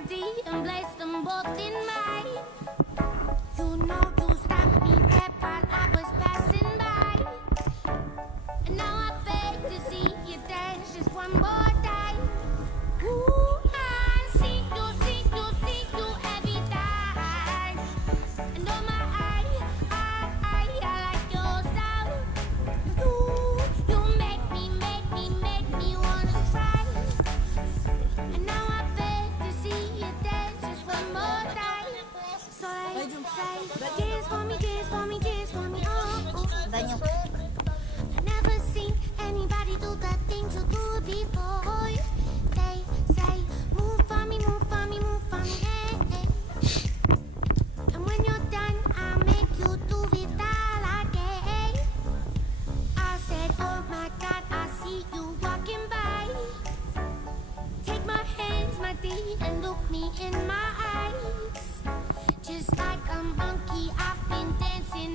my D and place them both in mine. You know you stopped me dead while I was passing by. And now I beg to see you dance just one more time. Ooh, I see you every time. And oh my, I like your style. You make me wanna cry. And now I beg to see you dance just one more time. So I say, dance for me, oh, oh. I've never seen anybody do the things you do before. They say, move for me, eh, eh. And when you're done, I'll make you do it all again. I said, oh my God, I see you walking by. Take my hands, my D, and look me in my eyes. Just like a monkey, I've been dancing